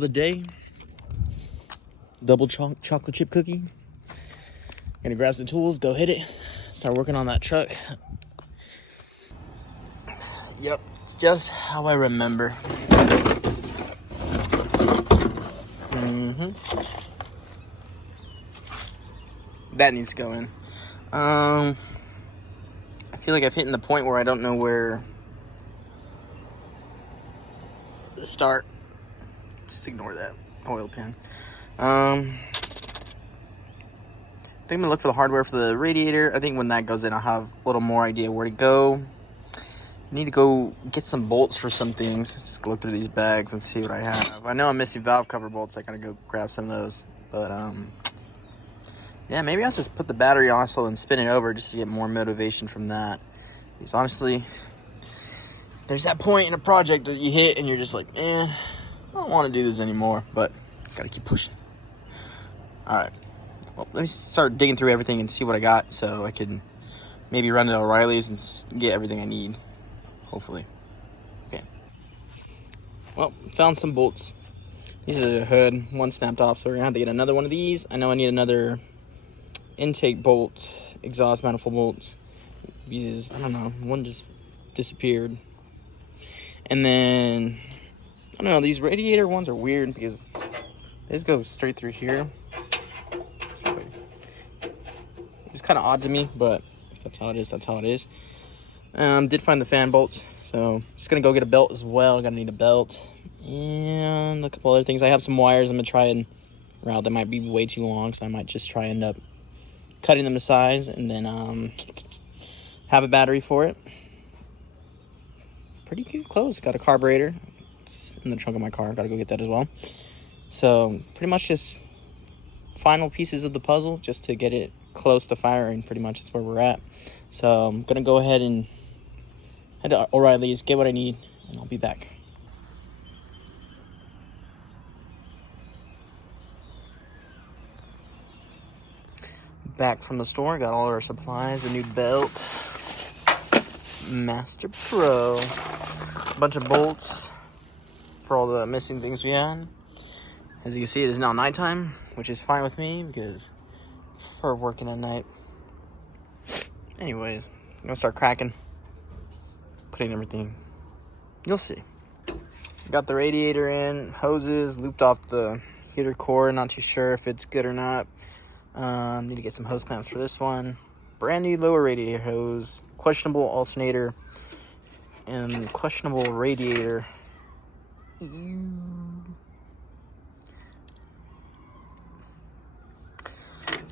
another day. Double chocolate chip cookie. Gonna grab some tools, go hit it, start working on that truck. Yep, it's just how I remember. That needs to go in. I feel like I've hit the point where I don't know where to start. Just ignore that oil pan. I think I'm gonna look for the hardware for the radiator. I think when that goes in, I'll have a little more idea where to go. Need to go get some bolts for some things. Just look through these bags and see what I have. I know I'm missing valve cover bolts. I gotta go grab some of those. But yeah, maybe I'll just put the battery also and spin it over just to get more motivation from that. Because honestly, there's that point in a project that you hit and you're just like, man, I don't want to do this anymore. But gotta keep pushing. All right. Well, let me start digging through everything and see what I got so I can maybe run to O'Reilly's and get everything I need. Hopefully. Okay. Well, found some bolts. These are the hood. One snapped off, so we're gonna have to get another one of these. I know I need another intake bolt, exhaust manifold bolt. Because, I don't know, one just disappeared. And then, I don't know, these radiator ones are weird because they just go straight through here. So, it's kind of odd to me, but if that's how it is, that's how it is. Did find the fan bolts, so just gonna go get a belt as well. Gonna need a belt and a couple other things. I have some wires I'm gonna try and route. That might be way too long, so I might just try and end up cutting them to size and then have a battery for it. Pretty good close. Got a carburetor. It's in the trunk of my car. Gotta go get that as well. So pretty much just final pieces of the puzzle just to get it close to firing. Pretty much is where we're at. So I'm gonna go ahead and head to O'Reilly's, get what I need, and I'll be back. Back from the store, got all our supplies, a new belt, Master Pro, a bunch of bolts for all the missing things we had. As you can see, it is now nighttime, which is fine with me because I prefer working at night. Anyways, I'm gonna start cracking, putting everything. You'll see. Got the radiator in, hoses, looped off the heater core. Not too sure if it's good or not. Need to get some hose clamps for this one. Brand new lower radiator hose, questionable alternator, and questionable radiator.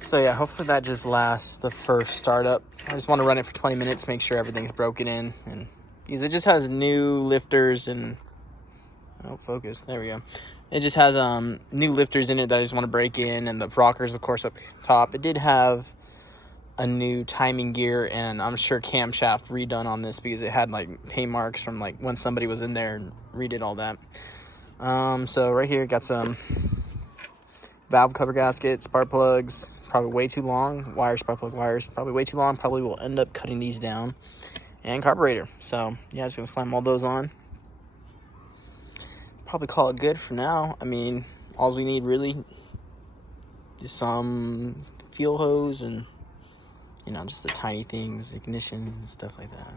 So yeah, hopefully that just lasts the first startup. I just want to run it for 20 minutes, make sure everything's broken in, and because it just has new lifters and focus. There we go. It just has new lifters in it that I just want to break in, and the rockers, of course, up top. It did have a new timing gear and I'm sure camshaft redone on this because it had like paint marks from like when somebody was in there and redid all that. So right here, got some valve cover gaskets, spark plugs, probably way too long. Wires, spark plug wires, probably way too long. Probably will end up cutting these down. And carburetor. So yeah, just gonna slam all those on. Probably call it good for now. I mean, all we need really is some fuel hose and, you know, just the tiny things, ignition and stuff like that.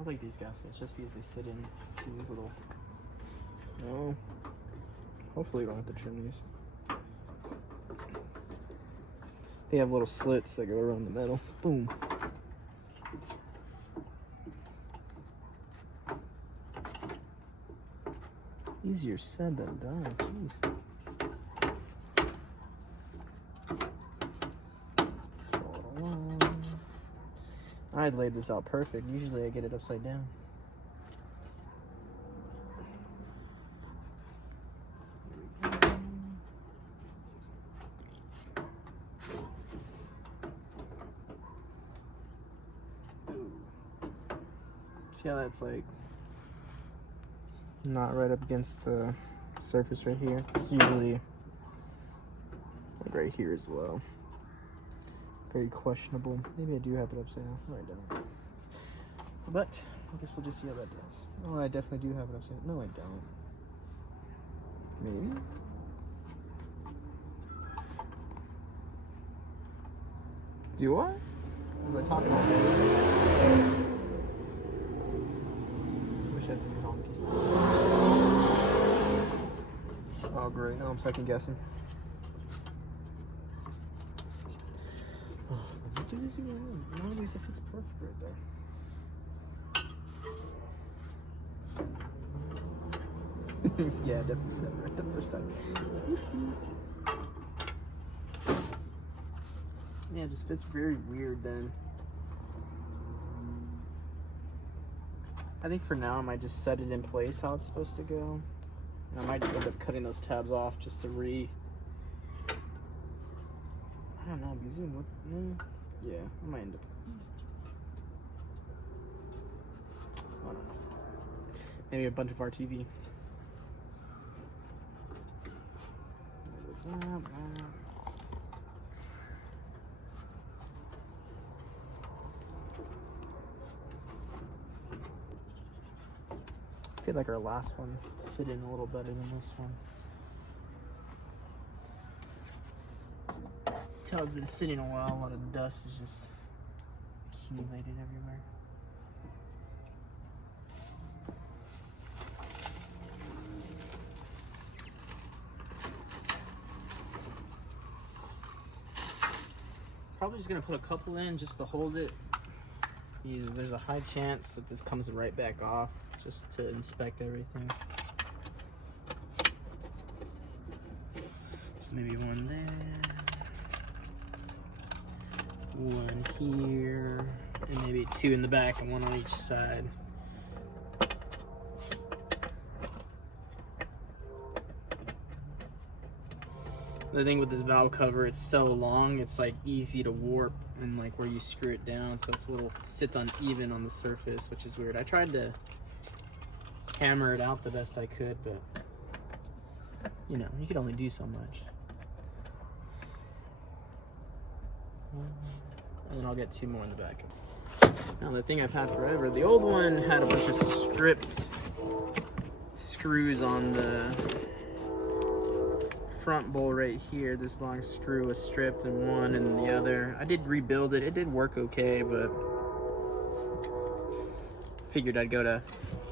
I like these gaskets just because they sit in these little, well, hopefully you don't have to trim these. They have little slits that go around the metal. Boom. Easier said than done. Jeez. I laid this out perfect. Usually I get it upside down. See how that's like not right up against the surface right here? It's usually like right here as well. Very questionable. Maybe I do have it upside down. No, I don't. But I guess we'll just see how that does. Oh, I definitely do have it upside down. No, I don't. Maybe. Do I? Was I talking all day? Wish I had some donkeys. Oh, great. Now I'm second guessing. Oh, let me do this again. No, at least it fits perfect right there. Yeah, definitely better right the first time. Oopsies. Yeah, it just fits very weird then. I think for now I might just set it in place how it's supposed to go. And I might just end up cutting those tabs off just to I don't know, be zoom with yeah, I might end up. I don't know. Maybe a bunch of RTV. I feel like our last one fit in a little better than this one. Tell it's been sitting a while, a lot of dust is just accumulated everywhere. Probably just gonna put a couple in just to hold it. Because there's a high chance that this comes right back off just to inspect everything. So maybe one there, one here, and maybe two in the back and one on each side. The thing with this valve cover, it's so long, it's like easy to warp and like where you screw it down, so it's a little sits uneven on the surface, which is weird. I tried to hammer it out the best I could, but you know, you could only do so much. And then I'll get two more in the back. Now the thing I've had forever, the old one had a bunch of stripped screws on the front bowl right here. This long screw was stripped and one and the other. I did rebuild it. It did work okay, but figured I'd go to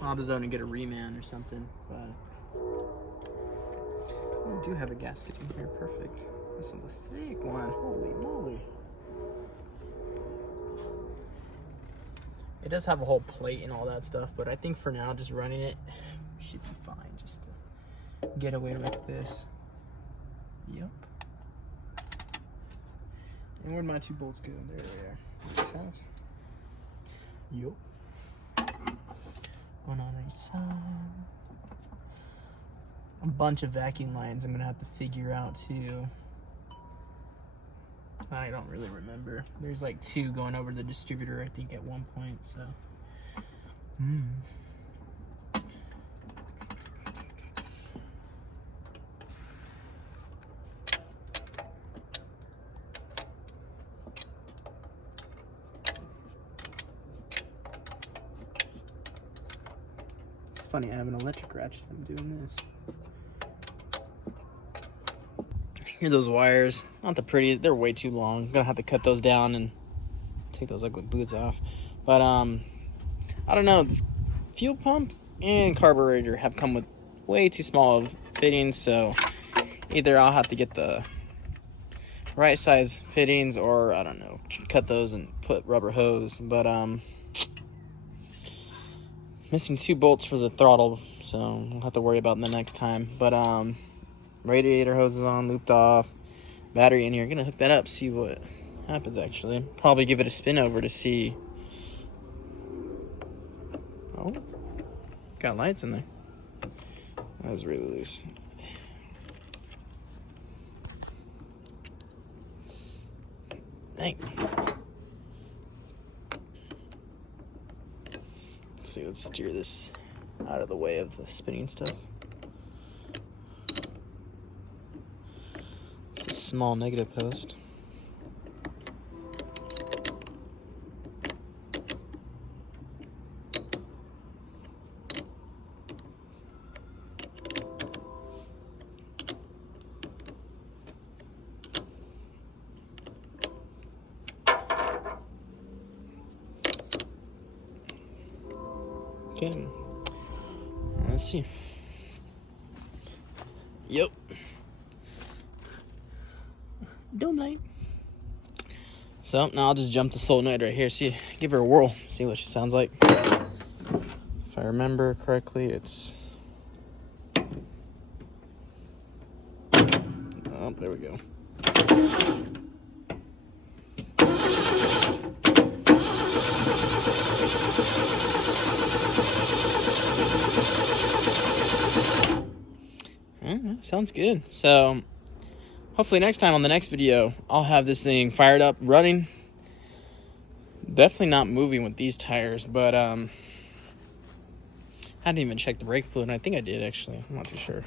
AutoZone and get a reman or something. But we do have a gasket in here. Perfect. This one's a thick one. Holy moly. It does have a whole plate and all that stuff, but I think for now, just running it should be fine just to get away with this. Yep. And where'd my two bolts go? There they are. Just have. Yep. One on each side. A bunch of vacuum lines I'm gonna have to figure out too. I don't really remember. There's like two going over the distributor, I think, at one point, so. It's funny, I have an electric ratchet. I'm doing this. Here are those wires. Not the prettiest. They're way too long. Gonna have to cut those down and take those ugly boots off. But I don't know. This fuel pump and carburetor have come with way too small of fittings, so either I'll have to get the right size fittings, or I don't know, cut those and put rubber hose. But missing two bolts for the throttle, so we'll have to worry about it the next time. But radiator hose is on, looped off, battery in here. Gonna hook that up, see what happens. Actually, probably give it a spin over to see. Oh, got lights in there. That was really loose. Dang. Let's see, let's steer this out of the way of the spinning stuff. It's a small negative post. Okay. Let's see. Yep. Don't mind. So now I'll just jump the solenoid right here. See, give her a whirl. See what she sounds like. If I remember correctly, it's. Oh, there we go. Sounds good. So hopefully next time on the next video, I'll have this thing fired up, running. Definitely not moving with these tires, but I didn't even check the brake fluid. I think I did, actually. I'm not too sure.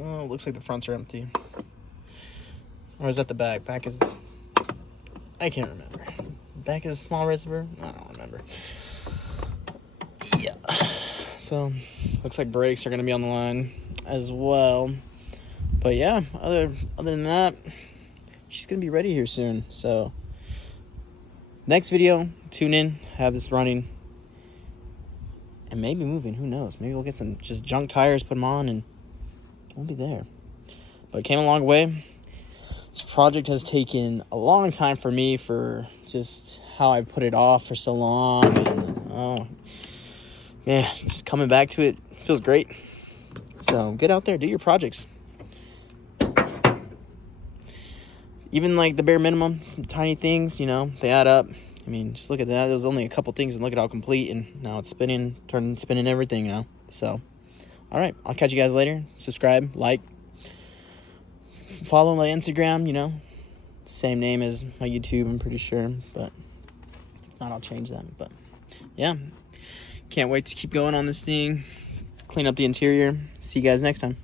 Oh, looks like the fronts are empty. Or is that the back? Back is... I can't remember. Back is a small reservoir? I don't remember. Yeah. So, looks like brakes are going to be on the line as well. But yeah, other than that, she's going to be ready here soon. So, next video, tune in, have this running, and maybe moving. Who knows? Maybe we'll get some just junk tires, put them on, and we'll be there. But it came a long way. This project has taken a long time for me for just how I put it off for so long. And, oh, man, just coming back to it feels great. So get out there, do your projects. Even like the bare minimum, some tiny things, you know, they add up. I mean, just look at that. There was only a couple things, and look at how complete, and now it's spinning everything now. So, all right, I'll catch you guys later. Subscribe, like, follow my Instagram, you know, same name as my YouTube, I'm pretty sure, but if not, I'll change that. But yeah, can't wait to keep going on this thing, clean up the interior. See you guys next time.